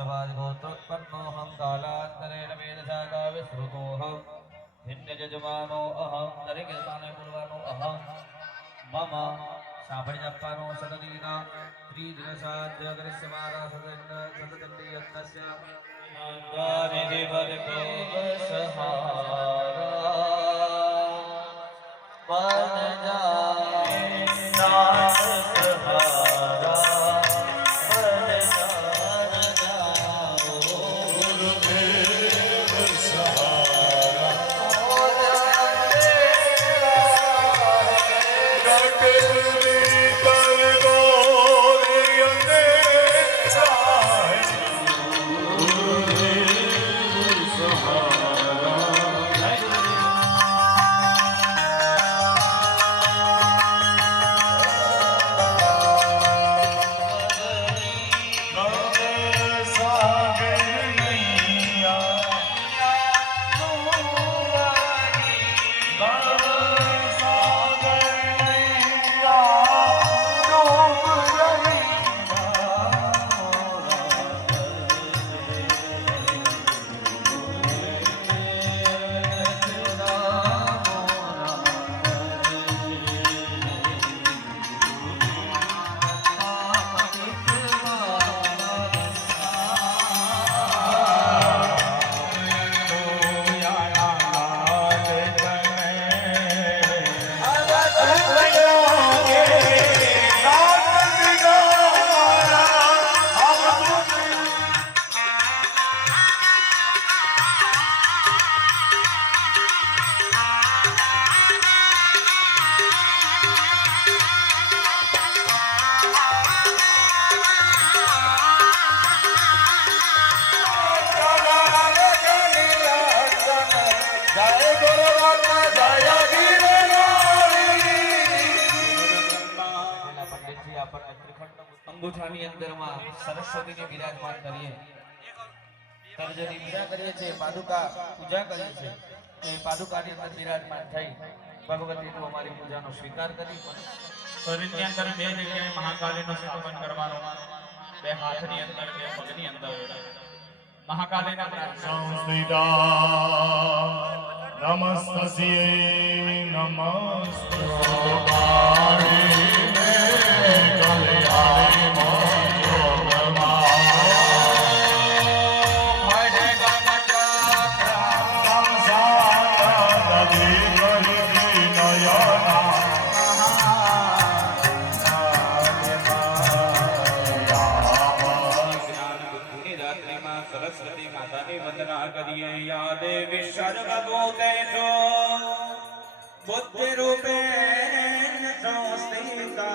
वत्सवादिगोत्रोत्पन्नोऽहं कालान्तरेण वेदशाखा विश्रुतोऽहं भिन्नयजमानो अहं दरिकीर्ताने कुर्वाणो अहं मम सापरिजप्पानो सतदीना त्रिदिनसाध्यगरिष्यमादा सतदण्डीयत्नस्य सहारा अंगूठानी अंदर में सरस्वती ने विराजमान करिए तर्जनी पूजा करिए छे पादुका पूजा करिए छे ए पादुका ની અંદર વિરાજમાન થઈ ભગવતી નો અમારી પૂજાનો સ્વીકાર કરી શરીરની અંદર બે જગ્યાએ મહાકાલીનો સ્થાપન કરવાનો બે હાથની અંદર બે પગની અંદર મહાકાલીના સંસ્થિતા નમસ્તસ્યે નમસ્તોપાણી કલ્યાણી सरस्वती माता की वंदना करिए या देवी सर्वभूतेषु बुद्धि रूपेण संस्थिता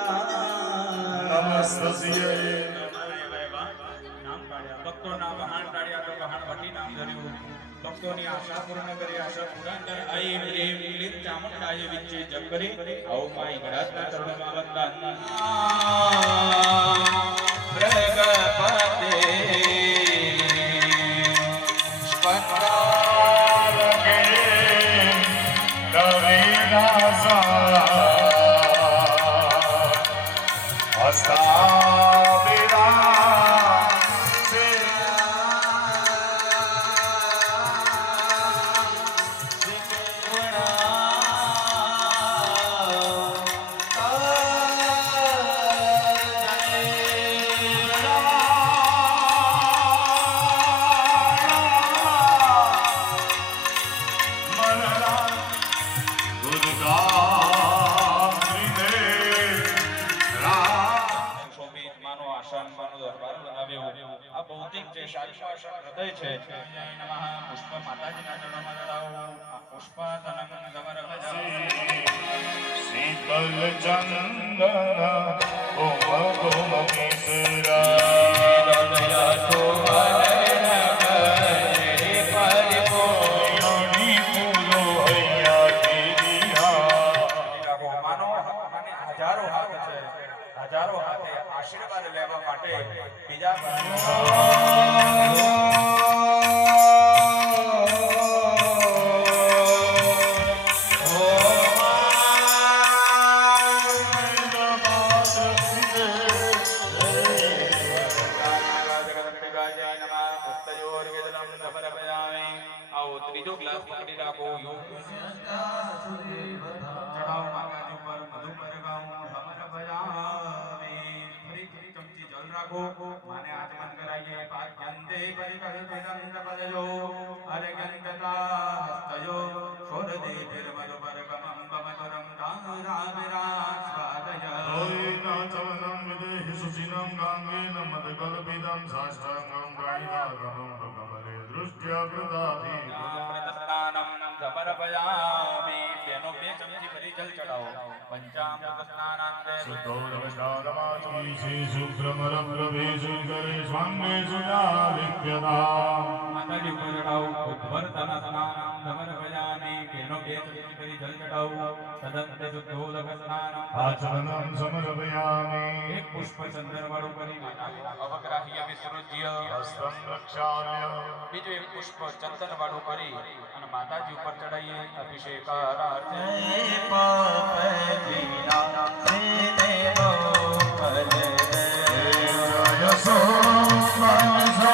नमस्ते नाम काढ्या भक्तोना वहाण काढ्या तो वहाण वटी नाम धर्યું भक्तोनी आशा पूर्ण કરી આશા પૂરા કર આઈ પ્રેમ લીપ ચામુંડાય વિચે જપ કરી આવ માઈ ગણાતના ચરણમાં વંદન પ્રગપતે पुष्प माताजीना चरणों चढ़ाओ पुष्प शीतल चंदन ओम ओम मिश्रा हजारों हाथे आशीर्वाद लेवा माटे बीजा આવો ત્રીજો ગ્લાસ પકડી રાખો યોગ ચડાવો માતાજી ઉપર મધુ પર ગાઉં સમર ભજામે ફરી ચમચી જલ રાખો માને આચમન કરાઈએ પાદ્યંતે પરિકલ વિદંત પદજો અરગંતતા હસ્તજો છોડ દે ફિર મધુ પર કમં બમતુરમ રામ રામ રામ સ્વાદય ઓઈનાચવનં વિદેહિ સુચિनं ગાંગેન મદકલ્પિतं સાષ્ટાંગં પ્રાણિનાગમં ભગવરે દૃષ્ટ્યા કૃતાધિ સ્નાનમ સમર્પયામિ તેનો 2 ચમચી ભરી જલ ચડાવો પંચામૃત સ્નાનાંતે શુદ્ધોદકશારમાચમીષે શુભ્રમરપ્રભેષુ કરે સ્વાંગેષુ જાલિપ્યતા માતાજી ઉપર ચડાવો ઉદ્વર્તન સ્નાનમ સમર્પયામિ તેનો 2 ચમચી ભરી જલ ચડાવો તદંતે શુદ્ધોદક સ્નાનમ આચમનં સમર્પયામિ એક પુષ્પ ચંદન વાળું કરી માતાજીના અવગ્રાહ્ય વિસૃજ્ય હસ્તં પ્રક્ષાલ્ય બીજું એક પુષ્પ ચંદન વાળું કરી અને માતાજી ઉપર ચડાઈએ અભિષેકાર્થે યસો સ્વાસો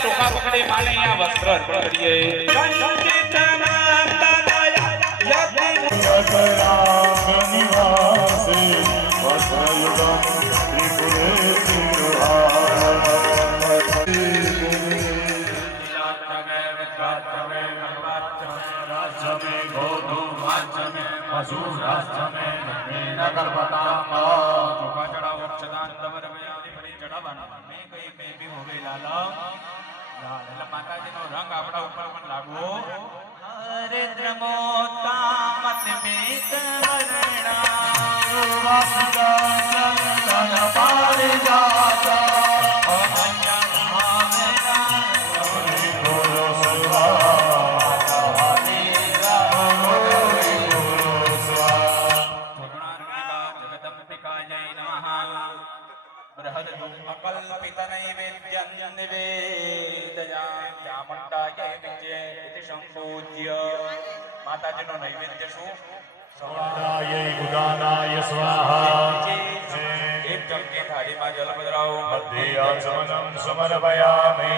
ચોખા પકડી માને આ વસ્ત્ર અર્પણ કરીએ નિવાસે વસ્ત્રયુગમ ચોખા ચડાવો અક્ષદાન દવર વયાની ફરી ચડાવવાના મેં કઈ બી હોવે લાલ એટલે માતાજીનો રંગ આપણા ઉપર પણ લાગવો હરિદ્ર મોતામત બેત માતાજીનો નૈવેદ્ય શું સવાદાય ઉદાનાય સ્વાહા એક ચમચી થાળીમાં જલ પધરાવો મધ્ય આચમનં સમર્પયામિ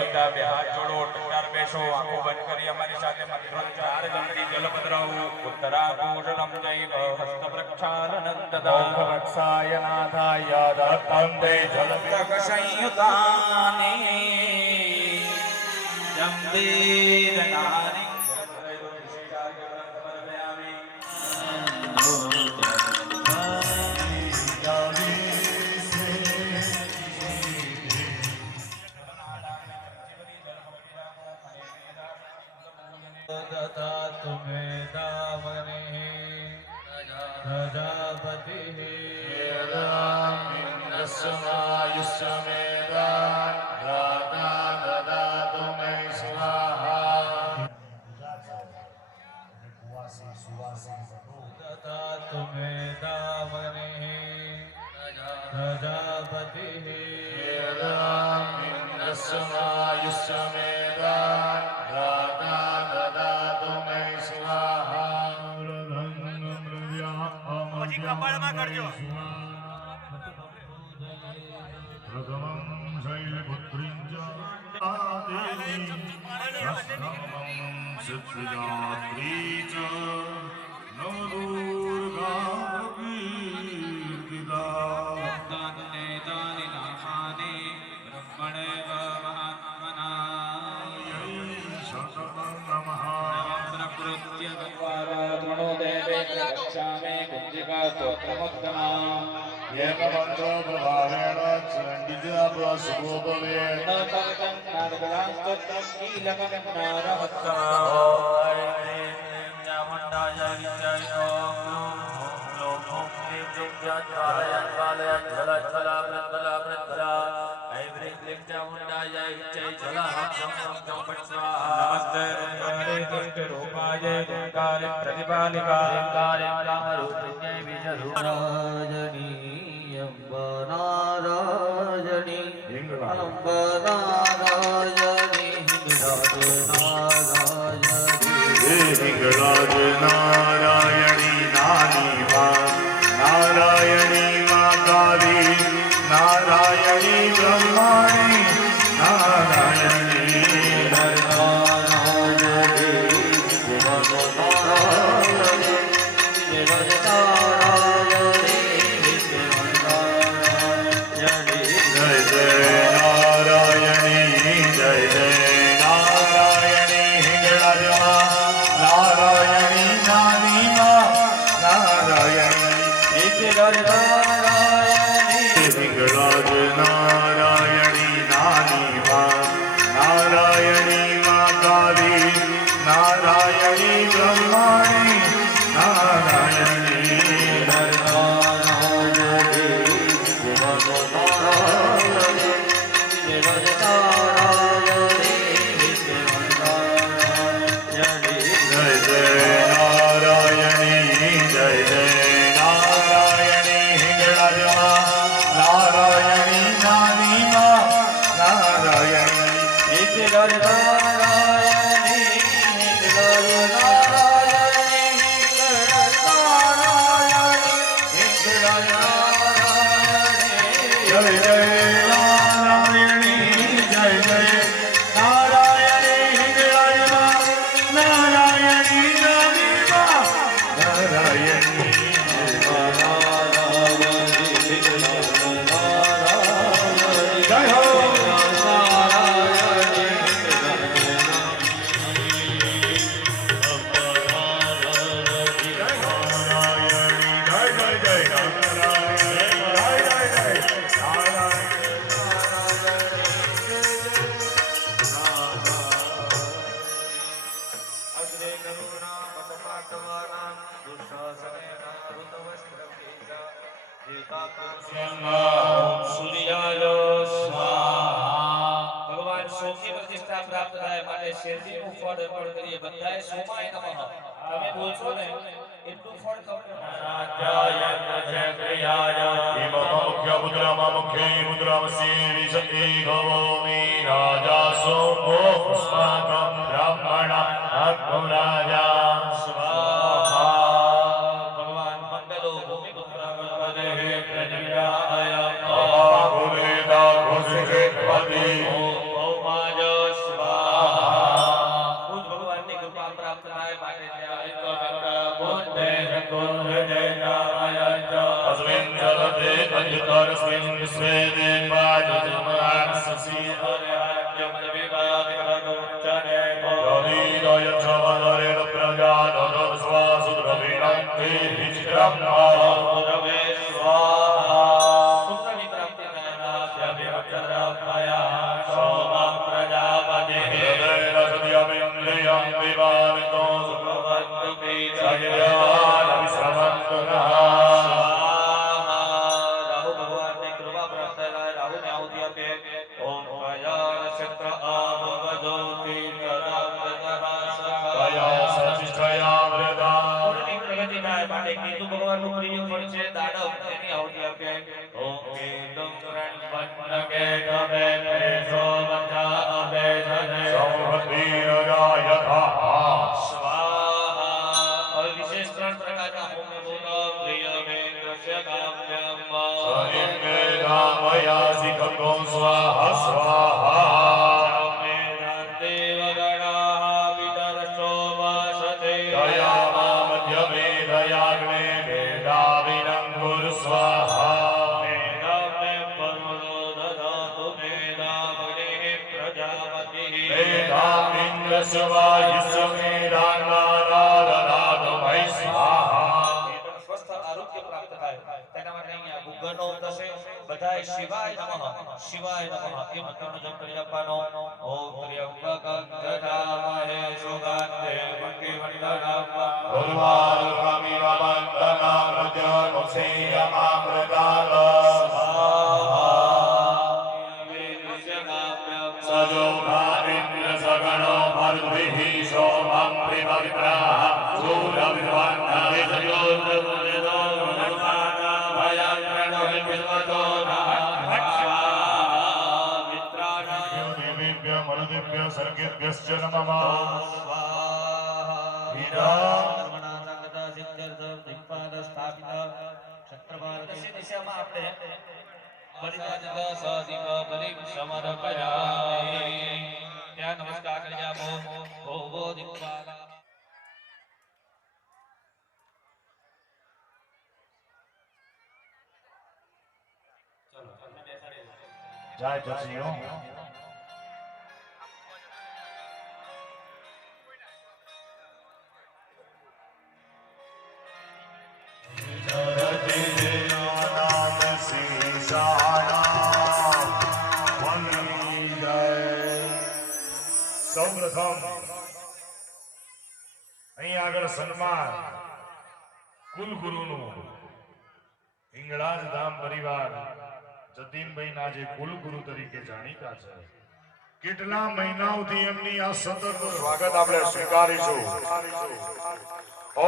બધા બે હાથ જોડો ટટાર બેસો આંખો બંધ કરી અમારી સાથે મંત્રોચ્ચાર ગણતી જલ પધરાવો ઉત્તરાભૂષણમ જૈવ હસ્ત પ્રક્ષાલનં તદા રક્ષાય નાથાય દત્તંતે જલમ સંયુતાને જંબીરનારી तुम्हें दामने प्रजापति युष्मेदान राधा ददातु मे स्वाहा तथा तुम्हें दामने प्रजापति युष्मेदान राधा ददातु मे स्वाहा કપાળમાં કરજો પ્રથમં શૈલપુત્રીં ચ સિદ્ધિદાત્રી ચ નવદુર્ગા પ્રકીર્તિતા તાને તાનિ નામાને બ્રહ્મણેવ મહાત્મના प्रमोदना एकमन्त्रो प्रभावेण चण्डिजापसुको भवेत् नमस्ते रुद्राय दुष्ट रूपाय दुष्टाय प्रतिपालिकाय हिंगराज नारायणी नानी नारायणी माँ काली नारायणी ब्रह्माणी नारायणी हिंगराज नारायणी नानी नारायणी माँ काली नारायणी ब्रह्माणी नारायणी ભગવાન સોમની પ્રતિષ્ઠા પ્રાપ્ત થાય માટે શેરડીનું ફળ અર્પણ કરીએ. બધાએ સોમાય નમઃ. તમે બોલશો ને એટલું ફળ તમને ભગવાન મંગલો ભૂમિપુત્ર ગણપતે પ્રજ્ઞાય ભગવાનની કૃપા પ્રાપ્ત થાય માટે ભગવાનનું પ્રિય ફળ છે દાડમ એની આહુતિ આપે. ઓમ કેતમ રણપન્નકે તમે પેશો વચા અભેજને સ્વાહા. હવે વિશેષ 3 પ્રકારના હોમ બોલો. પ્રિય મે દ્રશ્ય કામ્યમ સ્વાહા સ્વાહા દેવગણાઃ વિદર્શો વાસતે સ્વસ્થ આરોગ્ય પ્રાપ્ત થાય. બધાય શિવાય નમઃ એ મંત્રનો જપ કરી આપવાનો. ઓમ ત્ર્યંબકં દધામહે સુગંધે પુષ્ટિવર્ધનમ ઉર્વારુકમિવ બંધનામૃત્યોનુષેયમામૃતાલ સજો ભાવિન્દ્ર સગણો ભર્भिः સોમં પ્રિવક્રઃ સૂરવિદ્વાન્નઃ સજોર્ધમુનિતો નર્માના ભયંકરણો વિદ્વતો દેવેભ્ય મરુદેભ્ય સર્ગેભ્યશ્ચ નમઃ દિશામાં આપણે ત્યાં નમસ્કાર કરી આપો. ભોગો દિક્પાલા જય જસીઓ સૌપ્રથમ અહીં આગળ સન્માન કુલગુરુનું હિંગળાજ ધામ પરિવાર જતીનભાઈના જે કુલગુરુ તરીકે જાણીતા છે, કેટલા મહિનાઓથી એમની આ સતત સ્વાગત આપણે સ્વીકારીશું.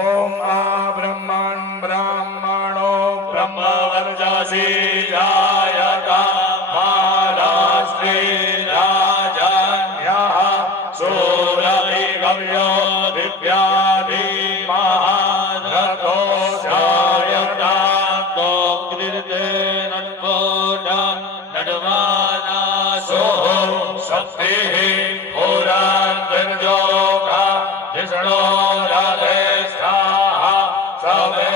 ઓમ આ બ્રહ્મણો બ્રહ્મવર્ચસી જાયતા મહારાષ્ટ્રે રાજન્યઃ સૂરવિગમ્યો દિવ્યાધિ મહારથો જાયતા કીર્તે નટકોટ નડવાના સો શક્તિ પુરાંગજોગા વિષ્ણુ રાધે સ્વાહા સવે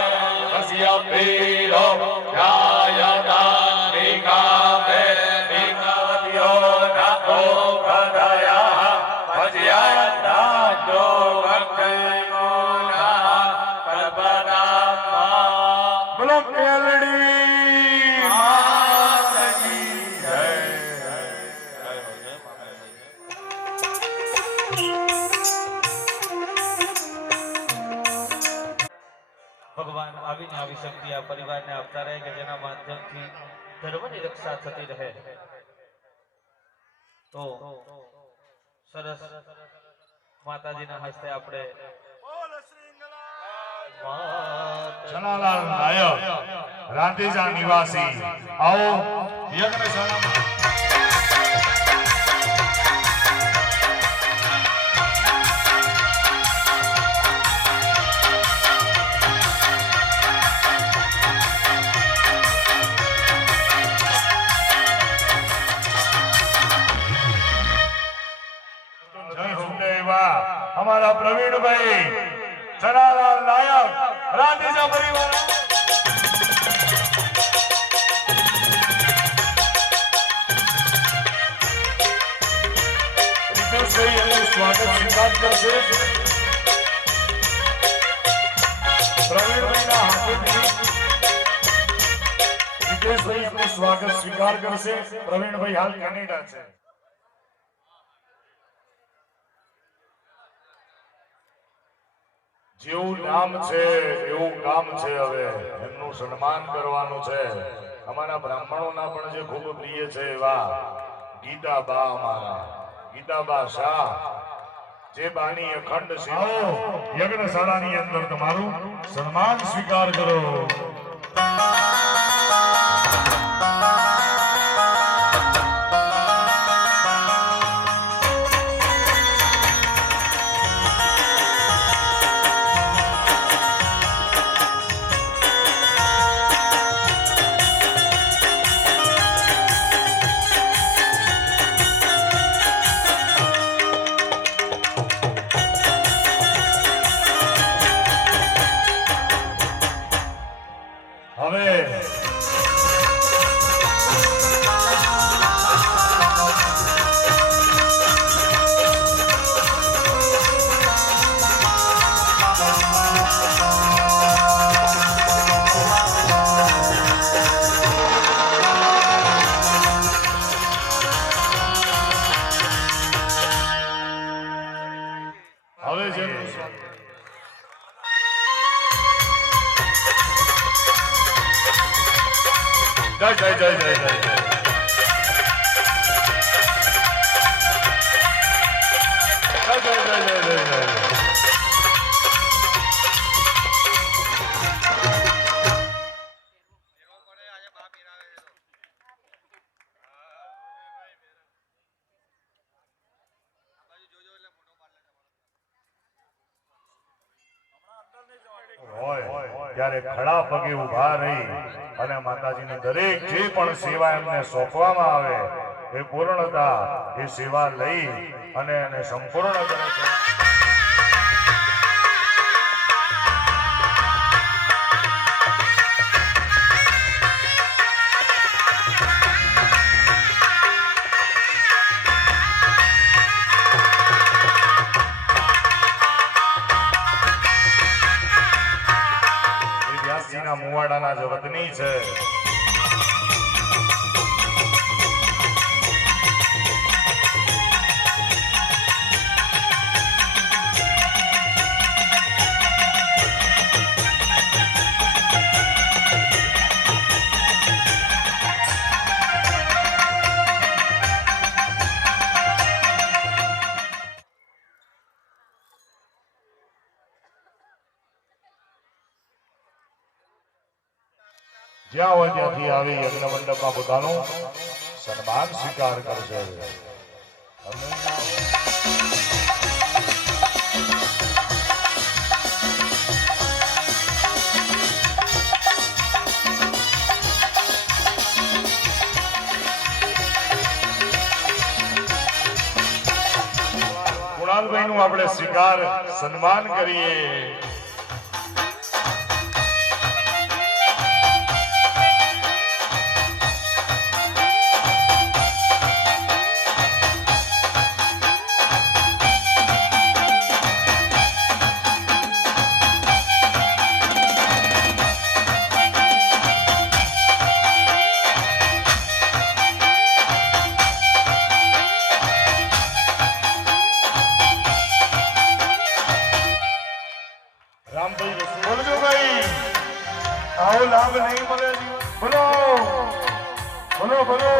વસ્ય પીરો ધ્યાયતા નિકામે નિકવત્યો નાકો હૃદયા ભજ્યતા જો ભક્તિમોના કલ્પનામાં બોલો કેલડી માતની જય. ભગવાન આવીને આવી શક્તિ આ પરિવારને આપતા રહે કે જેના માધ્યમથી ધર્મની રક્ષા થતી રહે. તો સરસ માતાજીના હસ્તે આપણે જનાલાલ નાયક રાંધેજા નિવાસી આવો યજ્ઞશાળામાં. જય સુખદેવા અમારા પ્રવીણભાઈ જનાલાલ નાયક રાંધેજા પરિવાર. રિતેશભાઈ એમનું સ્વાગત સ્વીકાર કરશે. પ્રવીણભાઈના હાથેથી રિતેશભાઈ એમનું સ્વાગત સ્વીકાર કરશે. પ્રવીણભાઈ હાલ કેનેડા છે. જેવું નામ છે એવું કામ છે. હવે એમનું સન્માન કરવાનું છે. અમારા બ્રાહ્મણોના પણ જે ખૂબ પ્રિય છે એવા ગીતાબા, અમારા ગીતાબા શાહ, જે બાની અખંડ સેવા યજ્ઞશાળાની અંદર તમારું સન્માન સ્વીકાર કરો. હવે જેમનું જય જય જય જય જય જય ત્યારે ખડા પગે ઉભા રહી અને માતાજીની દરેક જે પણ સેવા એમને સોંપવામાં આવે એ પૂર્ણતા એ સેવા લઈ અને એને સંપૂર્ણ કરે છે. મુવાડાના જ વતની છે. જ્યાં હોય ત્યાંથી આવી યજ્ઞ મંડપમાં પોતાનું સન્માન સ્વીકાર કરશે. કુણાલભાઈ નું આપણે સ્વીકાર સન્માન કરીએ. આવો લાભ નહીં મળે. બોલો બોલો બોલો.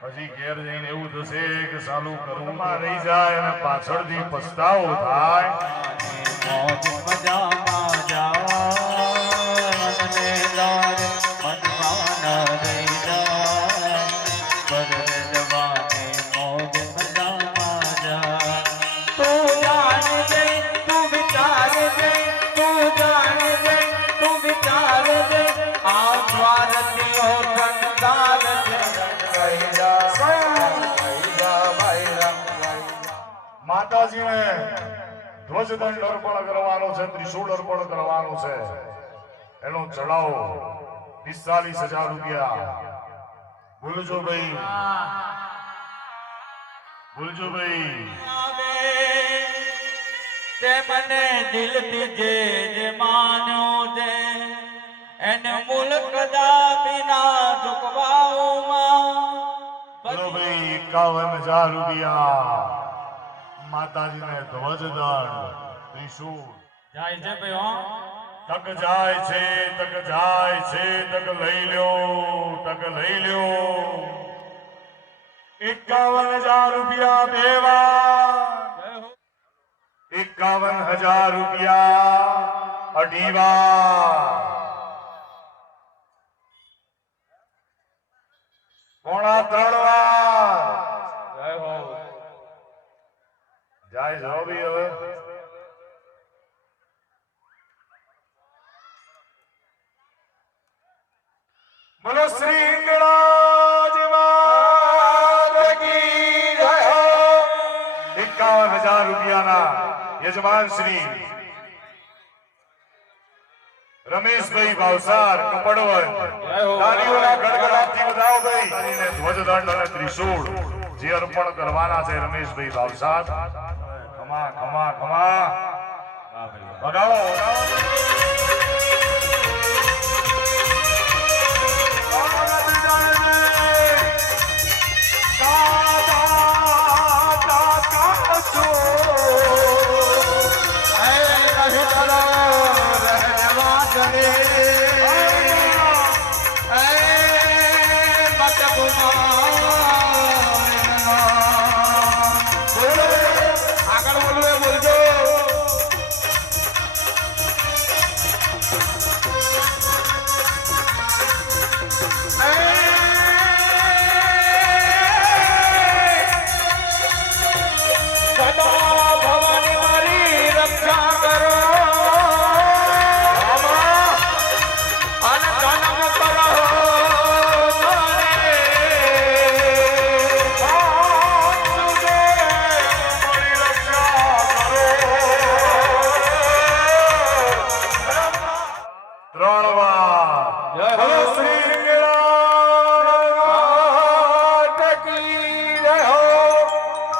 પછી ઘેર જઈને એવું થશે કે ચાલુ કરવું રહી જાય અને પાછળથી પસ્તાવો થાય. માતાજીને ધ્વજદંડ અર્પણ કરવાનો છે, ત્રિશૂળ અર્પણ કરવાનું છે. એનો ચડાવો 45,000 રૂપિયા. બોલજો ભાઈ, બોલજો ભાઈ. તે મને દિલથી જે માન્યો છે એને મુલ્ક કદાપી ના ચૂકવાઉમાં. બોલો ભાઈ 51,000 રૂપિયા. માતાજીને ધ્વજદંડ ત્રિશૂળ જાય છે ભાઈ. હો તક જાય છે, તક જાય છે, તક લઈ લ્યો, તક લઈ લ્યો. 51,000 રૂપિયા બેવા. 51,000 રૂપિયા અઢીવા. પોણા 3 વાર. જાય જાઓ બી હવે. બોલો શ્રી હિંગળાજ માત કી જય હો. 51,000 રૂપિયાના યજમાન શ્રી રમેશભાઈ ભાવસાર કપડવન. તાળીઓના ગડગડાટથી વધાવો ભાઈ. તારીને ધ્વજદંડ અને ત્રિશૂળ જે અર્પણ કરવાના છે રમેશભાઈ ભાવસાર. ખમા ખમા ખમા વગાડો વગાડો. દાદા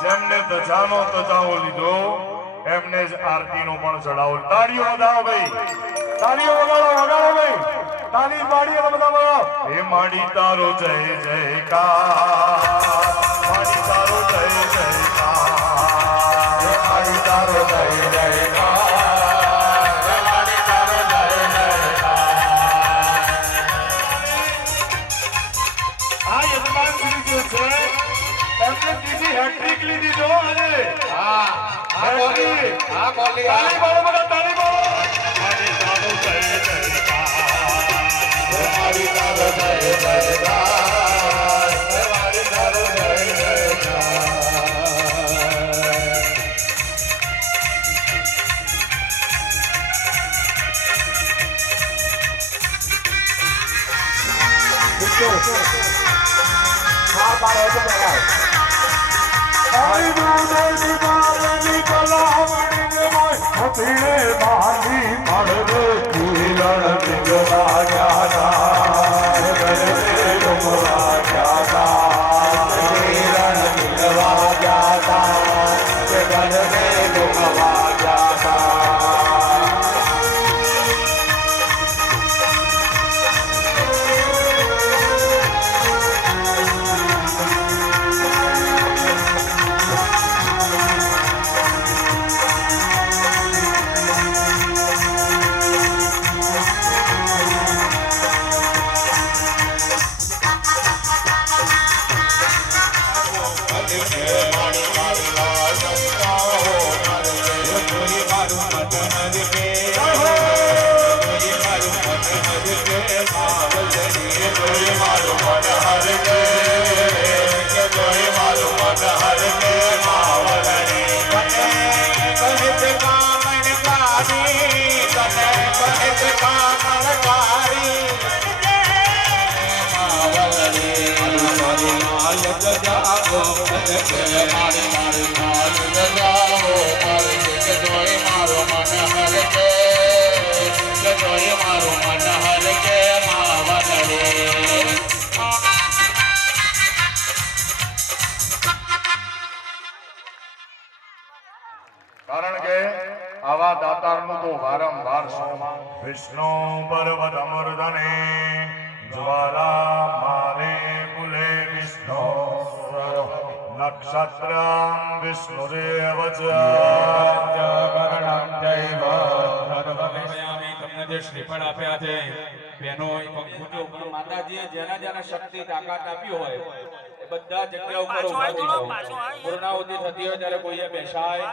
જેમને ધજાનો ધજાવો લીધો એમને જ આરતીનો પણ ચડાવો. તાળીઓ વગાડો ભાઈ, તાળીઓ વગાડો ભાઈ, તાળી પાડીએ તો બધા બોલો હે માડી તારો જય જયકાર, માડી તારો જય જયકાર, હે માડી તારો જય જયકાર, હે માડી તારો જય જયકાર. આ યજમાન શ્રી જે છે એમને બીજી હેટ્રિક લીધી જો આજે. હા બોલી તાળી પાડો બધા, તાળી પાડો. માડી તારો જય જયકાર, હે માડી તારો જય જયકાર, હે માડી તારો જય જયકાર. કારણ કે આવા દાતારનું તો વારંવાર સન્માન. વિષ્ણુ પર્વત અમૃતને જ્વાલા મારે કુલે વિષ્ણુ નક્ષત્રમ વિષ્ણુરેવ ચ જગરણં દૈવ સર્વમયામિ. તમને જે શ્રીફળ આપ્યા છે બેનો પૂજો પણ માતાજીએ જેના શક્તિ તાકાત આપી હોય એ બધા જગ્યા ઉપર ઉભા થઈ જાઓ. પૂર્ણાહુતિ થતી હોય ત્યારે કોઈએ બેસાય,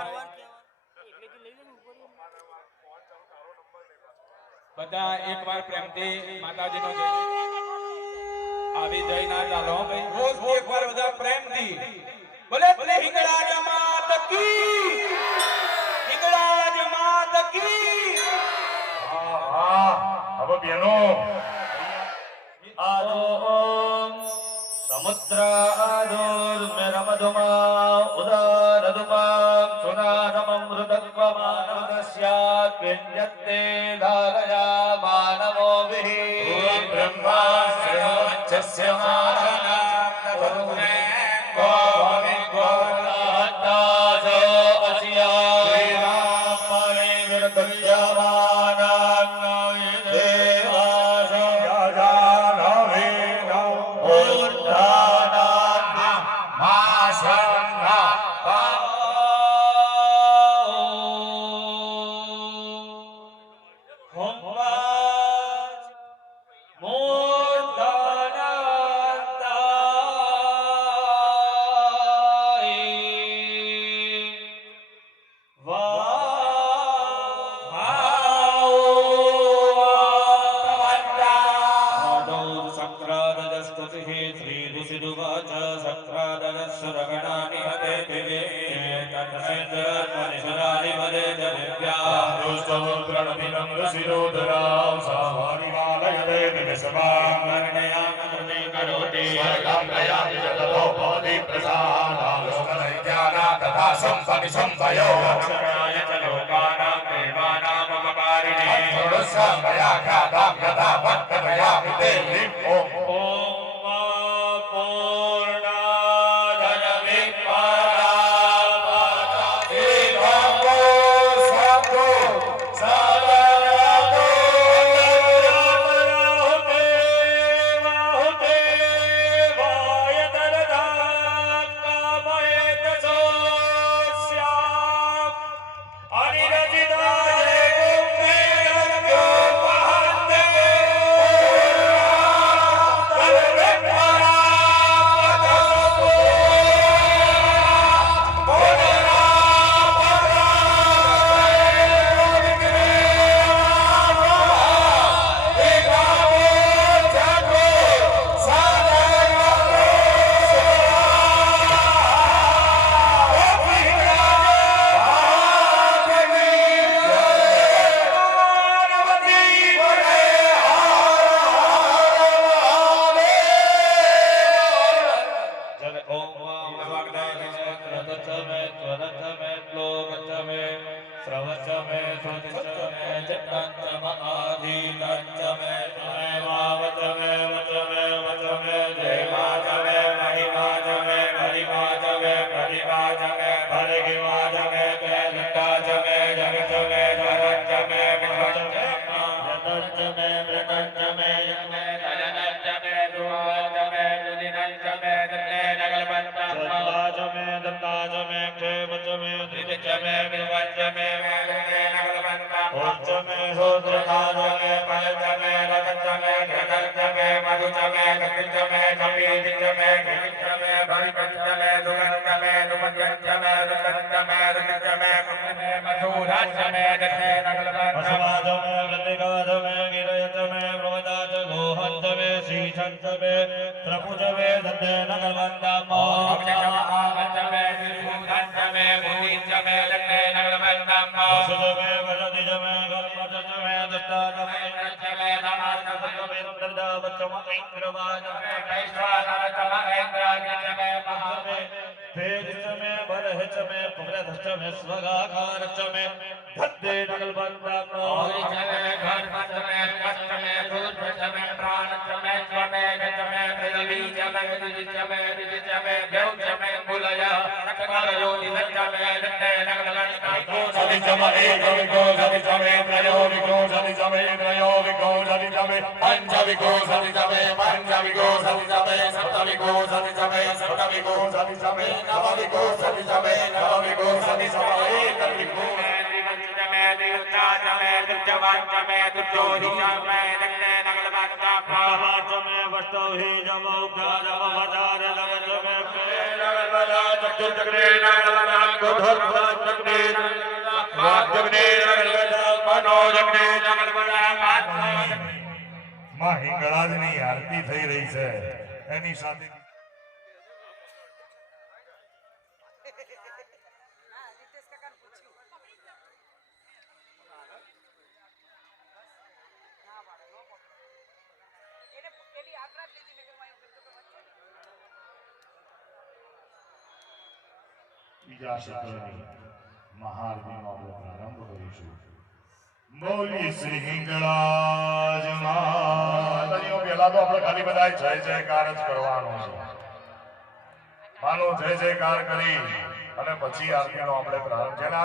બધા એકવાર પ્રેમથી માતાજીનો જય આવી જય ના ચાલો ભાઈ. રોજ એકવાર બધા પ્રેમથી બોલે બોલે હિંગળાજ માત કી, હિંગળાજ માત કી. હવે બેનો સમુદ્ર આદોર મેરમધુમા ઉદારદુપાં સુનાદમૃતત્વમાનવસ્યાત વિન્યતે ધારયા માનવોभिः બ્રહ્મા શ્રેયોચ્છસ્ય માનનામ તતુમે ગોવિ ગોરહતાજ અસ્યા શ્રીરામરે વિરતજ્યમાનાં દેવાસ યજાનવે ઉદ્ધાનાં માસંગા પૂર્ણ रथ में त्वरथ में श्लोकच में श्रवच में श्रुतिच में जटाच में आधीनच में वावच में वच में वच में देवाच में महिमाच में महिमाच में प्रतिभाच में भर्गिवाच में कैलटाच में जगच में धरच में विधच में यतच में मृतच में यत में धनच में दुवच में दुदिनच में दत्ते नगलपंच में दत्ताच में क्षेमच में धृतिच में विवच में दत्ते नगलपंच उच्च में शूद्रकाच में पलच में रतच में घृतच में मधुच में गतिच में कपीतिच में घृतिच में भविकच में दुगंच में दुमद्यंच में रुतंच में रुतिच में कुंभ में मधुराच में दत्ते नगलपंच समाज में वृत्तिकाच में गिरयच में प्रवदाच गोहंच में शीशंच में प्रपुज में दत्ते नगलपंच मोहंच में विभूतंच में भूतिच में दत्ते नगलपंच वसुज में वसतिज में गणपतच में दत्ताच में इंद्रच में नमाच में इंद्रदावच में इंद्रवाच में वैश्वानरच में इंद्राग्यच में महा में भेदच में बरहच में पुरधच में स्वगाकारच में दत्ते नगलपंच मोहंच में घर्मच में कच्च में दूरच में प्राणच में स्वमेघच में पृथ्वीच में विदिच में विदिच में व्यौच में मूलया सकलयोनिधच में दत्ते नगलपंच सदिच में एकविको सदिच में त्रयोविको सदिच में त्रयोविको सदिच में पंचविको सदिच में पंचविको सदिच में सप्तविको सदिच में सप्तविको सदिच में नवविको सदिच में नवविको सदिच में एकविको માં હિંગળાજની આરતી થઈ રહી છે એની સાથે બીજા સત્રની મહાઆરતીનો આપણે પ્રારંભ કરીશું. બોલી શ્રી હિંગળાજ માતાજીઓ. પહેલા તો આપણે ખાલી બધા જય જયકાર જ કરવાનો છે. માનો જય જયકાર કરી અને પછી આરતીનો આપણે પ્રારંભ. જેના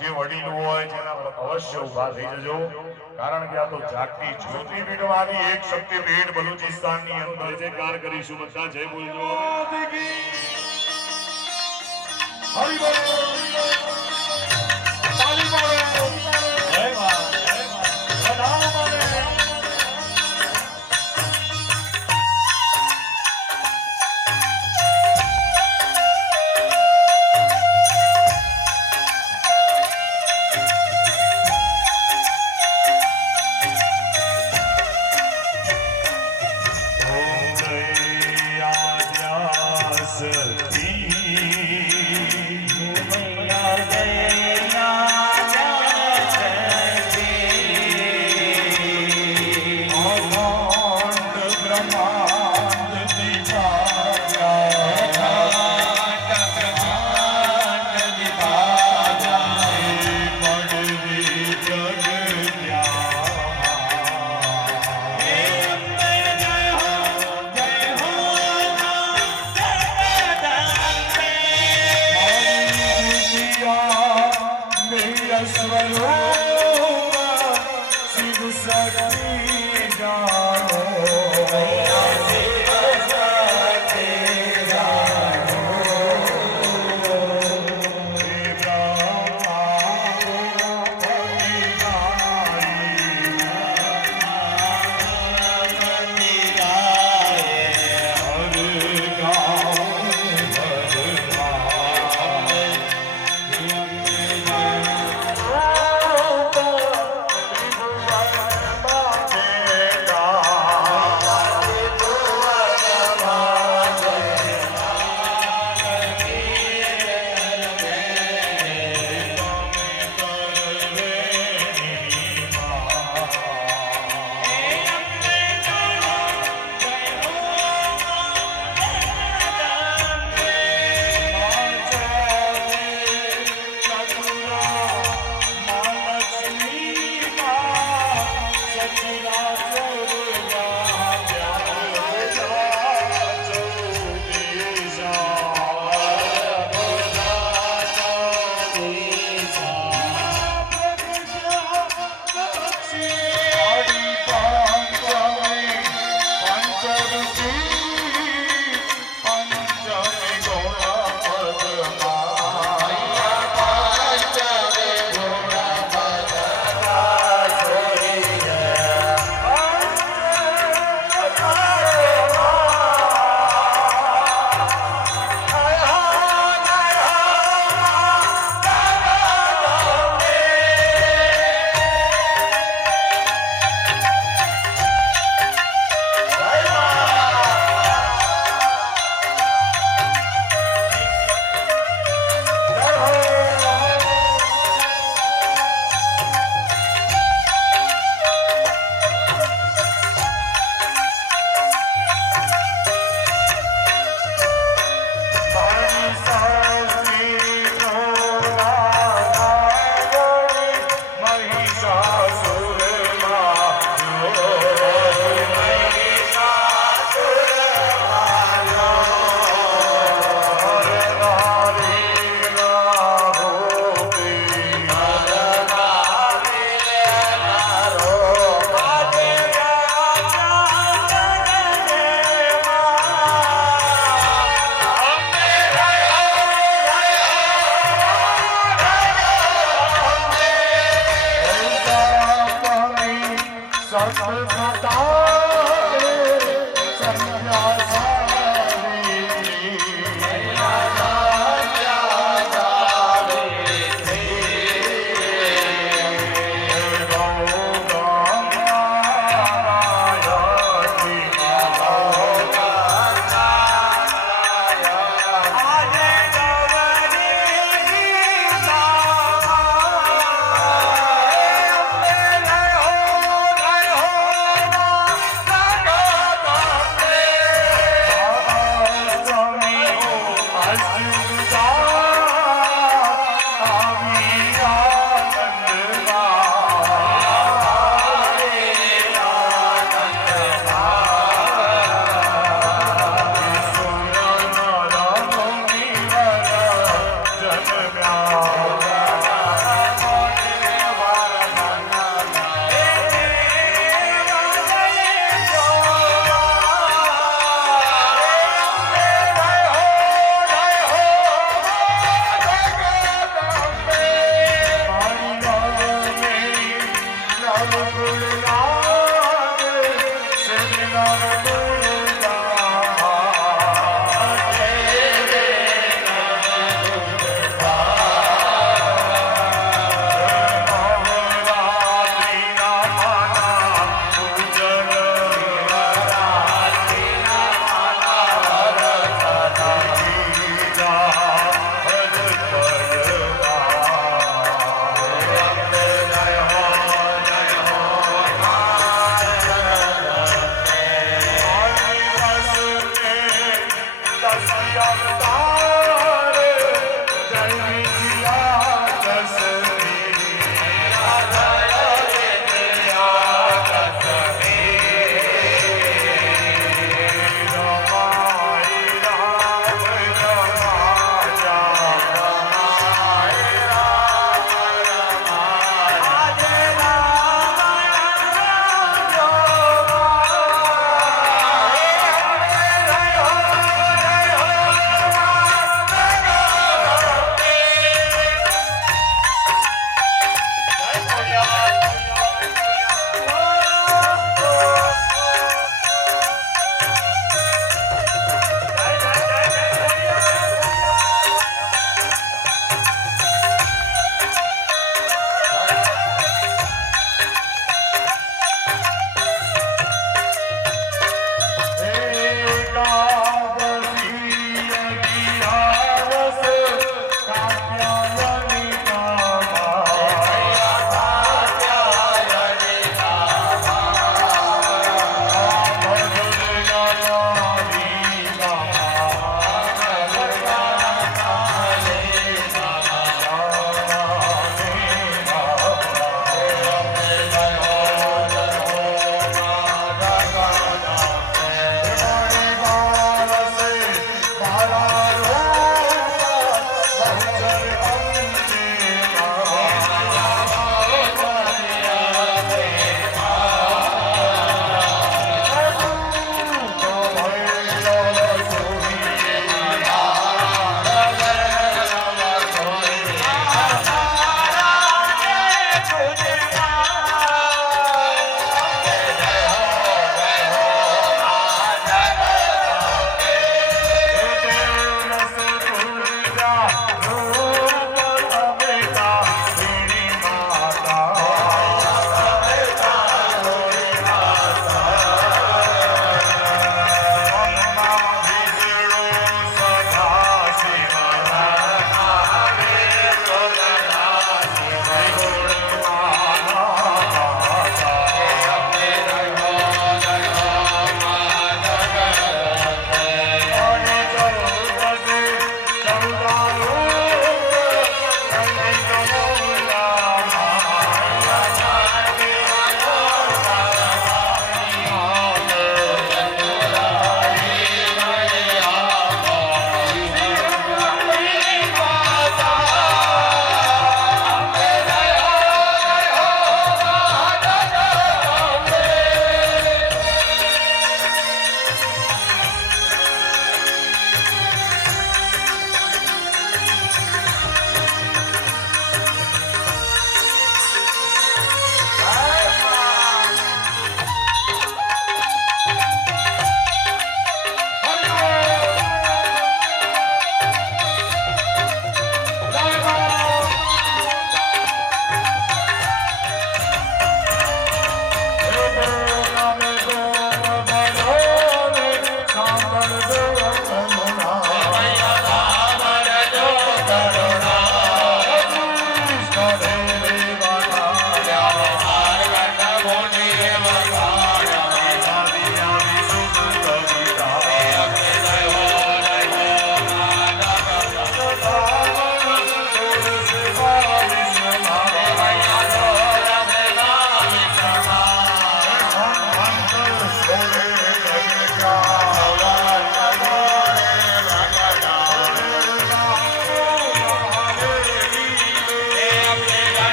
જે વડીલો હોય જેના અવશ્ય ઊભા થઈ જજો, કારણ કે આ તો જાગતી જ્યોતિપીઠમાંથી એક શક્તિપીઠ બલુચિસ્તાનની અંદર જયકાર કરીશું. બધા જય બોલજો. હરિ બોલ, તાલી મારો, જય માં, પ્રણામ મારે.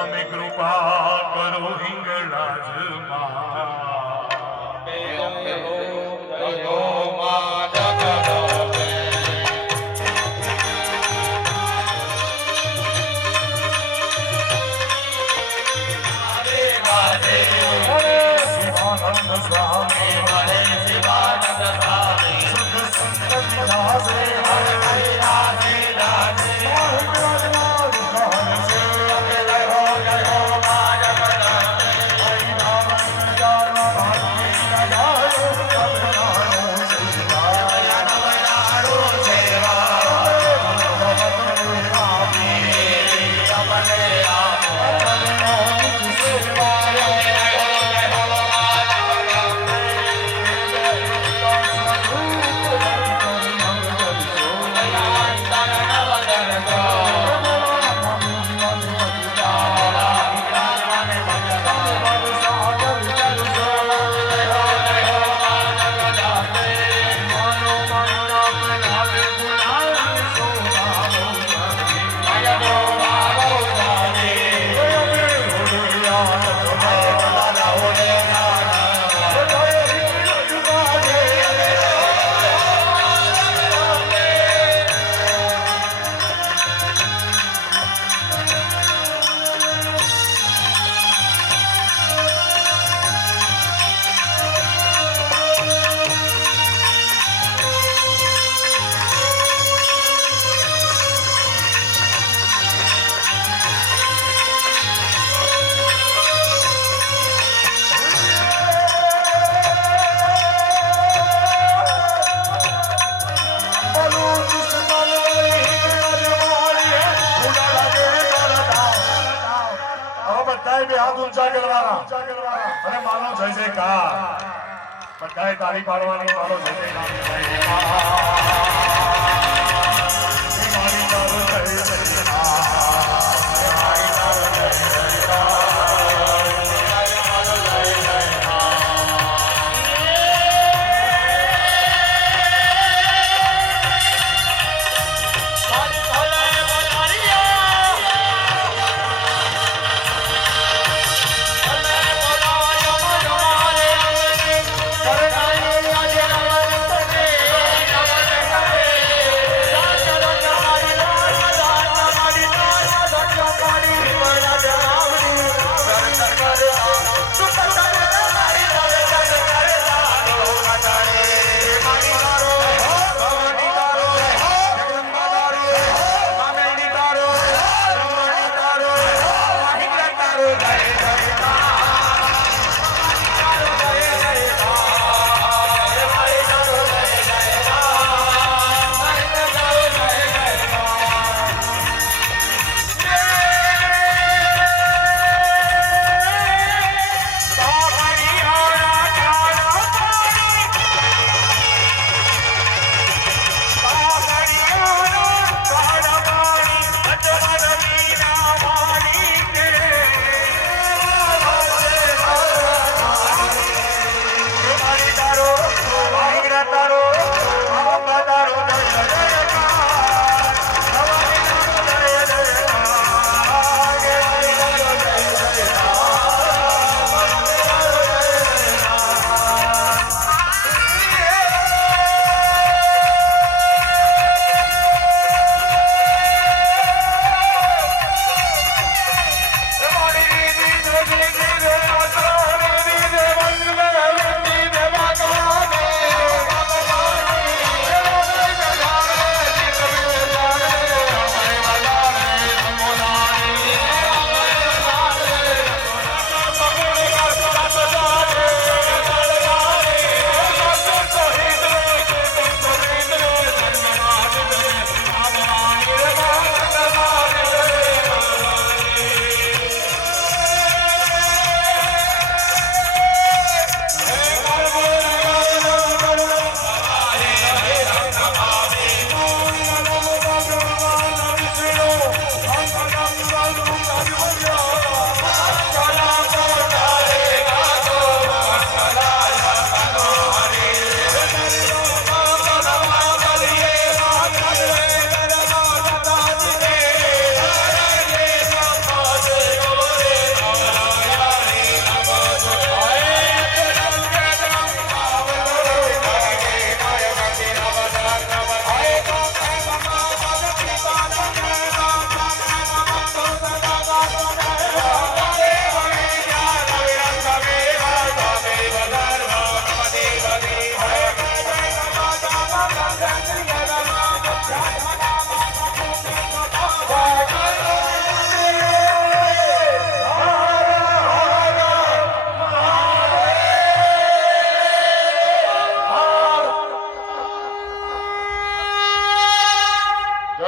તમે કૃપા કરો હિંગળાજમાં શિવાનંદ સ્વામી શિવાનંદ સ્વામી શુદ્ધ સંતતિ દાસે હાથ ઊંચા કરવાના અને માનો જય જયકાર બધાએ તાળી પાડવાની માનો જય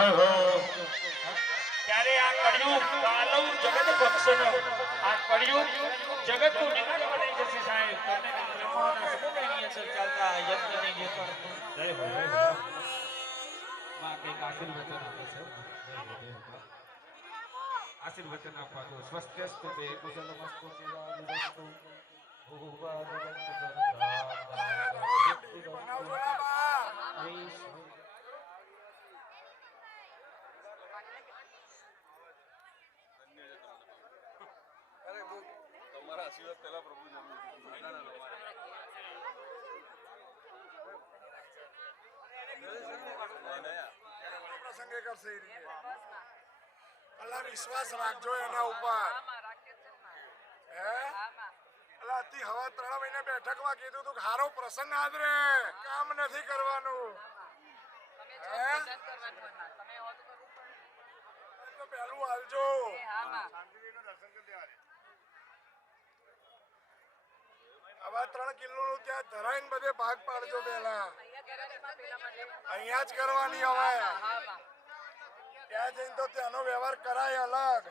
જય હો ત્યારે આ કળિયુગ કાલવ જગત ભક્ષણ આ કળિયુગ જગતનું નિકાલ બની જશે સાહેબ તમને બ્રહ્માના સમુદાયની અંદર ચાલતા યજ્ઞની જે પણ જય હો માં કંઈક આશીર્વચન આપે છે આશીર્વચન આપવા દો સ્વસ્ત્યસ્તુ તે કુશલમસ્તુ ચિરાદુરસ્તુ તમારા આશીર્વાદ પહેલા પ્રભુ પ્રસંગે કરશે અલ્લાહ વિશ્વાસ રાખજો એના ઉપર હે અલ્લાહ અતિ હવા 3 મહિના બેઠકમાં કીધું તું હારો પ્રસંગ આદરે કામ નથી કરવાનું હે તો પહેલું હાલજો હવે 3 કિલોનું ત્યાં ધરાઈને બધે ભાગ પાડજો પહેલા અહીંયા જ કરવાની હવે ત્યાં જઈને તો ત્યાંનો વ્યવહાર કરાય અલગ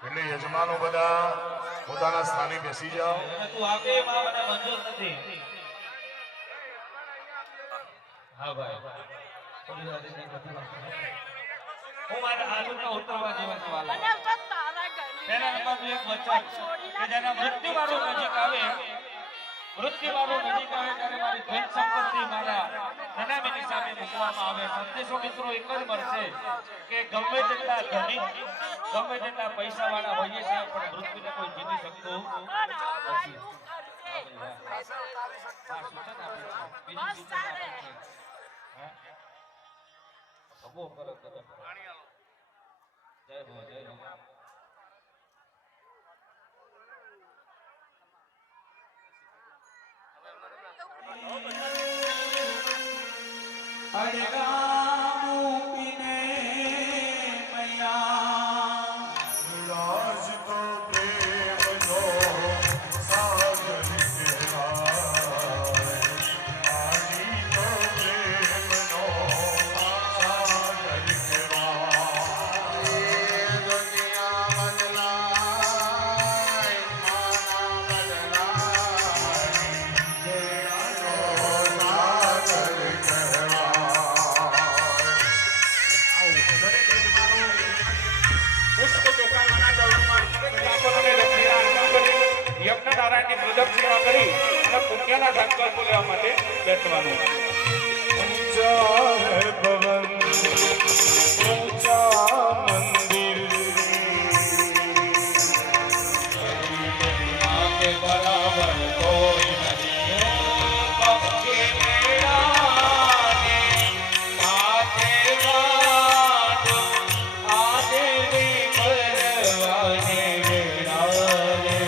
એટલે યજમાનો બધા પોતાના સ્થાને બેસી જાઓ તું આપે માં મને મંજૂર નથી હા ભાઈ થોડી વાર ની નથી હું મારા આલુકા ઉતરવા જેવા વાલા પહેલા નંબરનું એક વચન કે જેના મૃત્યુ વાળું નજીક આવે ત્યારે મારી ધન સંપત્તિ મારા ધનામીની સામે મૂકવામાં આવે સંદેશો મિત્રો એક જ મળશે કે ગમે તેટલા ધનિક ગમે તેટલા પૈસા વાળા હોઈએ છીએ પણ મૃત્યુને કોઈ જીતી શકતું નથી સૂચન આપે છે બીજું સૂચન આપે છે ભગવો કરો કદમ જય હો જય હો રાજ તો પ્રેમનો સાગર કહેવાય આની તો પ્રેમનો સાગર કહેવાય દુનિયા બદલાય માના બદલાય સાગર પુષ્પ ચોખાના જળમાં લાખોને લક્ષ્મી અર્પણ કરી યજ્ઞ નારાયણની પ્રદક્ષિણા કરી અને પુણ્યના સંકલ્પ લેવા માટે બેસવાનું ઊંચા હે ભવન ઊંચા મંદિર આગે બરાબર કોઈ નથી પક્ષે મેળાને આતે વાડ આદે વિમરવાને વેળાને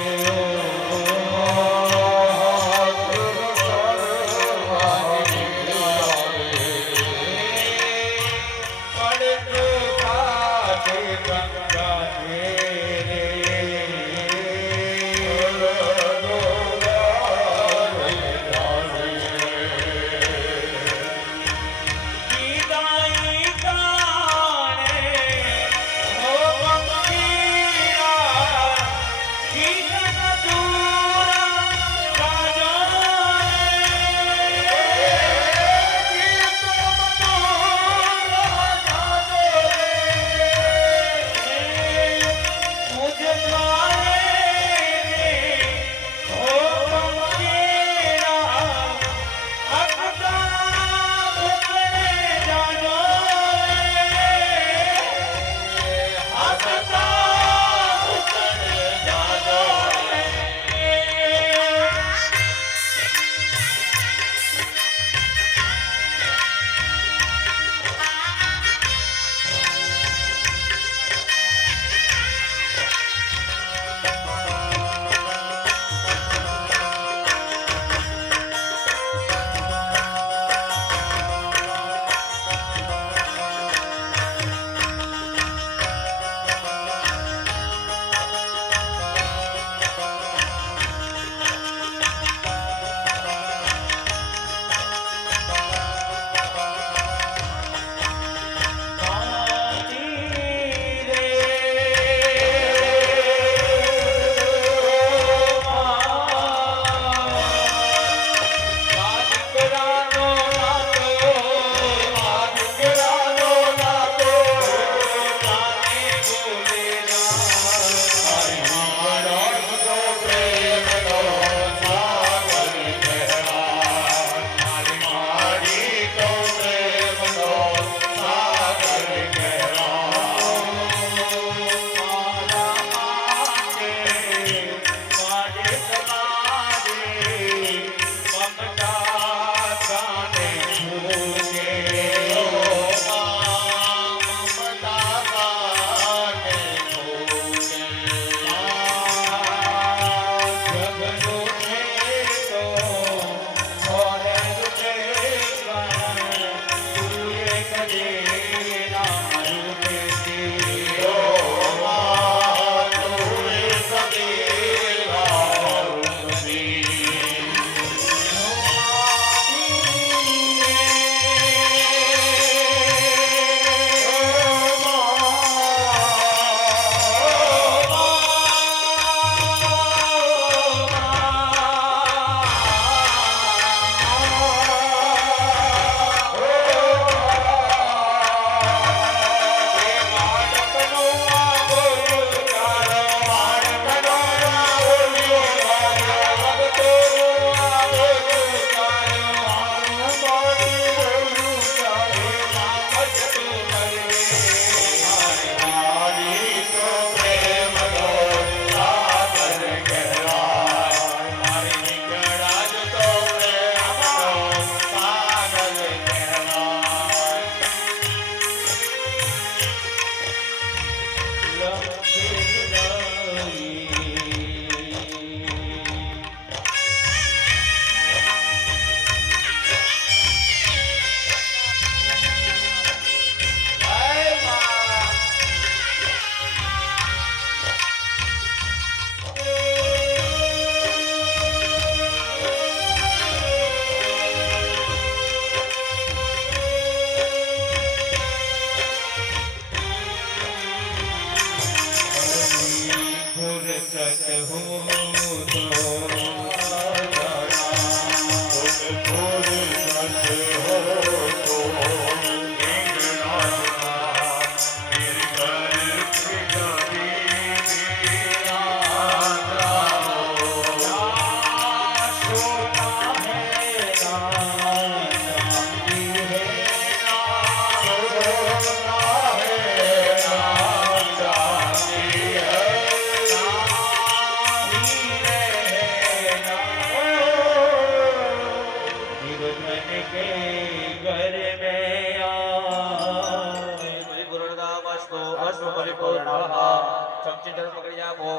ચમચી જળ પકડી આપો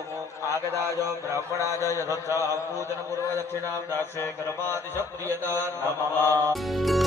આગદાજ બ્રાહ્મણાજ યથોત્સાહ પૂજન પૂર્વક દક્ષિણામ દાસ્ય કર્માદિશ પ્રિયતા નમઃ